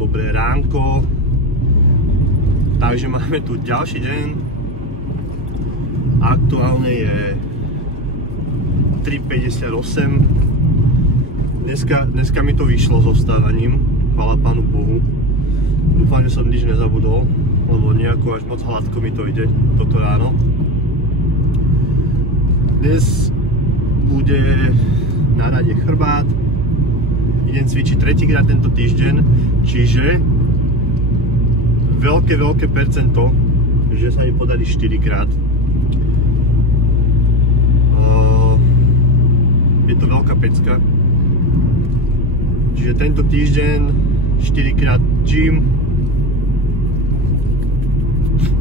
dobré ránko. Takže máme tu ďalší deň. Aktuálne je 3:58. Dneska mi to vyšlo so vstávaním, chvála Pánu Bohu. Dúfam, že som nič nezabudol, lebo nejako až moc hladko mi to ide toto ráno. Dnes bude na rade chrbát. Idem cvičiť tretíkrát tento týždeň, čiže veľké percento, že sa mi podarí 4-krát. Je to veľká pecka. Čiže tento týždeň 4-krát gym.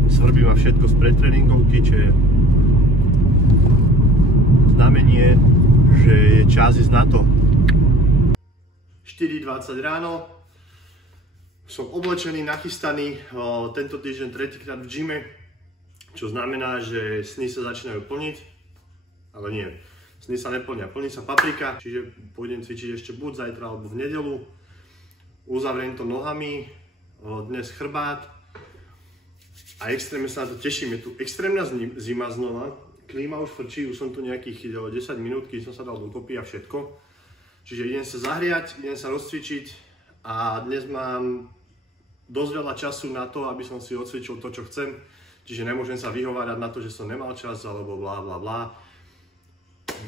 Svrbí ma všetko z predtréningovky, čo je znamenie, že je čas ísť na to. 4:20 ráno, som oblečený, nachystaný, tento týždeň tretíkrát v gyme, čo znamená, že sny sa začínajú plniť, ale nie, sny sa neplnia, plní sa paprika, čiže pôjdem cvičiť ešte buď zajtra alebo v nedeľu, uzavriem to nohami, dnes chrbát a extrémne sa na to teším, je tu extrémna zima znova, klíma už frčí, už som tu nejakých 10 minút, keď som sa dal dokopy a všetko. Čiže idem sa zahriať, idem sa rozcvičiť a dnes mám dosť veľa času na to, aby som si odcvičil to, čo chcem. Čiže nemôžem sa vyhovárať na to, že som nemal čas alebo blá blá blá.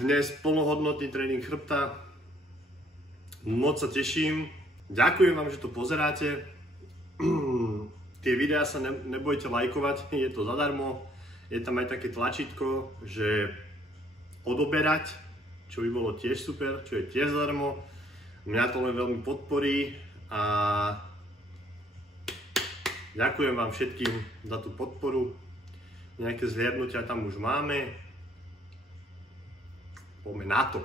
Dnes plnohodnotný tréning chrbta. Moc sa teším. Ďakujem vám, že to pozeráte. Tie videá sa nebojte lajkovať, je to zadarmo. Je tam aj také tlačítko, že odoberať, čo by bolo tiež super, čo je tiež zadarmo. Mňa to len veľmi podporí a ďakujem vám všetkým za tú podporu. Nejaké zhliadnutia tam už máme. Poďme na to.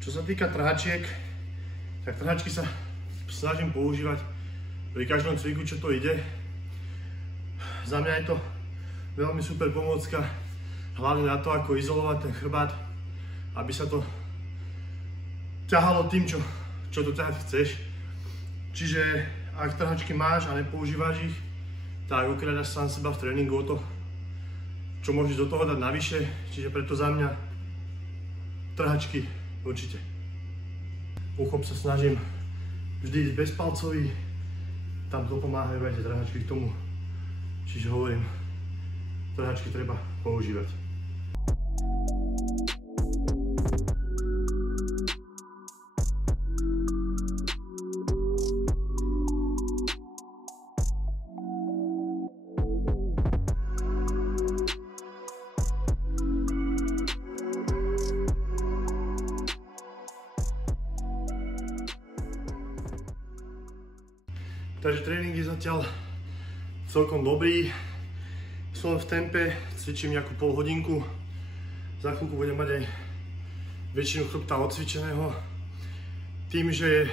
Čo sa týka trhačiek, tak trhačky sa snažím používať pri každom cviku, čo to ide. Za mňa je to veľmi super pomôcka, hlavne na to, ako izolovať ten chrbát, aby sa to ťahalo tým, čo to ťahať chceš. Čiže ak trhačky máš a nepoužívaš ich, tak ukrádaš sám seba v tréningu o to, čo môžeš do toho dať navyše. Čiže preto za mňa trhačky určite. Uchop sa snažím vždy ísť bezpalcový, tam dopomáhajú aj tie trhačky k tomu. Čiže hovorím, trhačky treba používať. Takže tréning je zatiaľ celkom dobrý. Som v tempe, cvičím nejakú pol hodinku. Za chvíľku budem mať aj väčšinu chrbta odcvičeného. Tým, že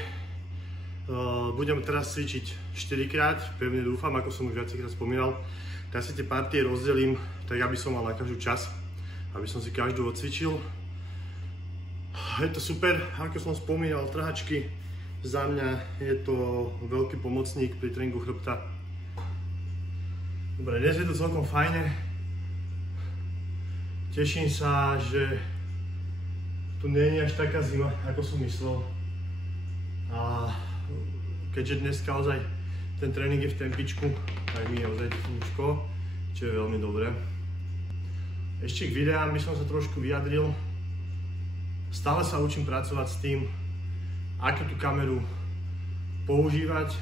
budem teraz cvičiť 4-krát, pevne dúfam, ako som už viackrát spomínal, tak si tie partie rozdelím, tak aby som mal na každú čas, aby som si každú odcvičil. Je to super, ako som spomínal, trhačky. Za mňa je to veľký pomocník pri tréningu chrbta. Dobre, dnes je to celkom fajne. Teším sa, že tu nie je až taká zima, ako som myslel. A keďže dneska ozaj ten tréning je v tempičku, tak mi je ozaj tichúčko, čo je veľmi dobré. Ešte k videám by som sa trošku vyjadril. Stále sa učím pracovať s tým, ako tú kameru používať.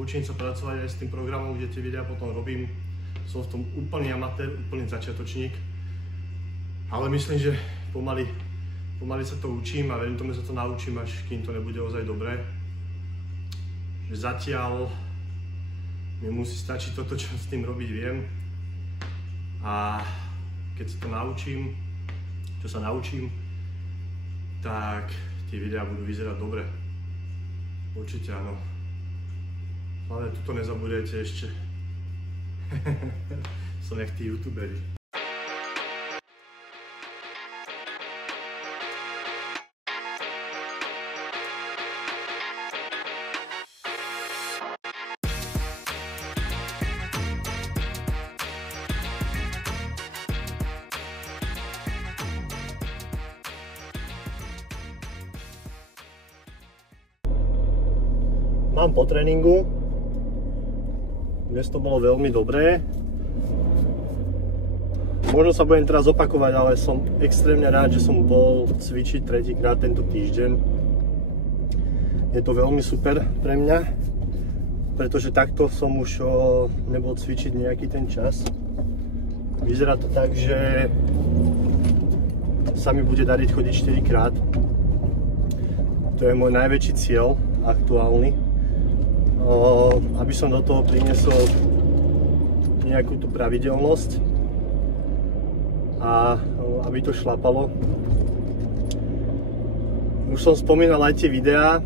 Učím sa pracovať aj s tým programom, kde tie videá potom robím. Som v tom úplný amatér, úplný začiatočník. Ale myslím, že pomaly sa to učím a verím tomu, že sa to naučím, až kým to nebude ozaj dobré. Zatiaľ mi musí stačiť toto, čo s tým robiť viem. A keď sa to naučím, čo sa naučím, tak tie videá budú vyzerať dobre. Určite áno. Ale tuto nezabudujete ešte. Som jak tí youtuberi. Mám po tréningu, dnes to bolo veľmi dobré. Možno sa budem teraz opakovať, ale som extrémne rád, že som bol cvičiť tretíkrát tento týždeň. Je to veľmi super pre mňa, pretože takto som už nebol cvičiť nejaký ten čas. Vyzerá to tak, že sa mi bude dariť chodiť 4 krát. To je môj najväčší cieľ aktuálny. Aby som do toho priniesol nejakú tú pravidelnosť a aby to šlapalo. Už som spomínal aj tie videá,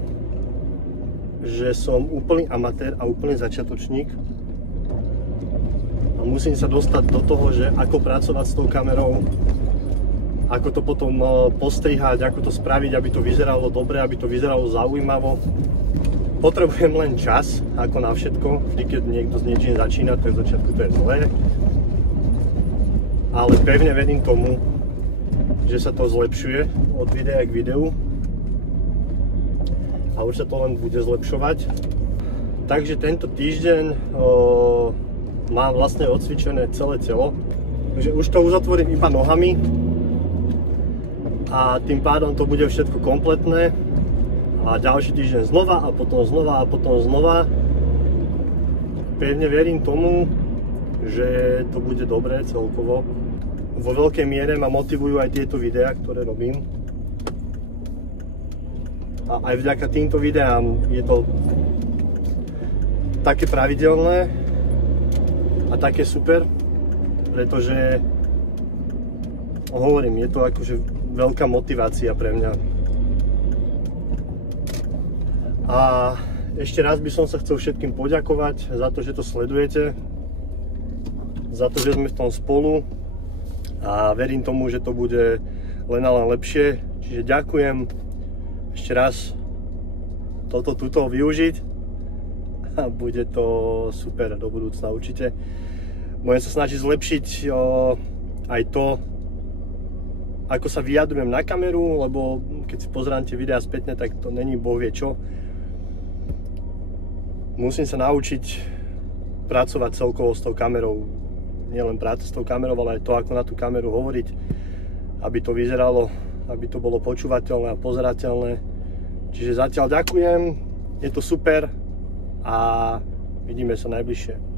že som úplný amatér a úplný začiatočník a musím sa dostať do toho, že ako pracovať s tou kamerou, ako to potom postrihať, ako to spraviť, aby to vyzeralo dobre, aby to vyzeralo zaujímavo. Potrebujem len čas, ako na všetko. Vždy, keď niekto s niečím začína, tak v začiatku to je zlé. Ale pevne verím tomu, že sa to zlepšuje od videa k videu. A už sa to len bude zlepšovať. Takže tento týždeň mám vlastne odcvičené celé telo. Takže už to uzatvorím iba nohami. A tým pádom to bude všetko kompletné. A ďalší týždeň znova a potom znova a potom znova. Pevne verím tomu, že to bude dobré celkovo. Vo veľkej miere ma motivujú aj tieto videá, ktoré robím. A aj vďaka týmto videám je to také pravidelné a také super, pretože hovorím, je to akože veľká motivácia pre mňa. A ešte raz by som sa chcel všetkým poďakovať za to, že to sledujete, za to, že sme v tom spolu a verím tomu, že to bude len a len lepšie. Čiže ďakujem ešte raz tuto využiť a bude to super do budúcna určite. Budem sa snažiť zlepšiť aj to, ako sa vyjadrujem na kameru, lebo keď si pozerám tie videá spätne, tak to není boh vie čo. Musím sa naučiť pracovať celkovo s tou kamerou. Nielen práca s tou kamerou, ale aj to, ako na tú kameru hovoriť, aby to vyzeralo, aby to bolo počúvateľné a pozerateľné. Čiže zatiaľ ďakujem, je to super a vidíme sa najbližšie.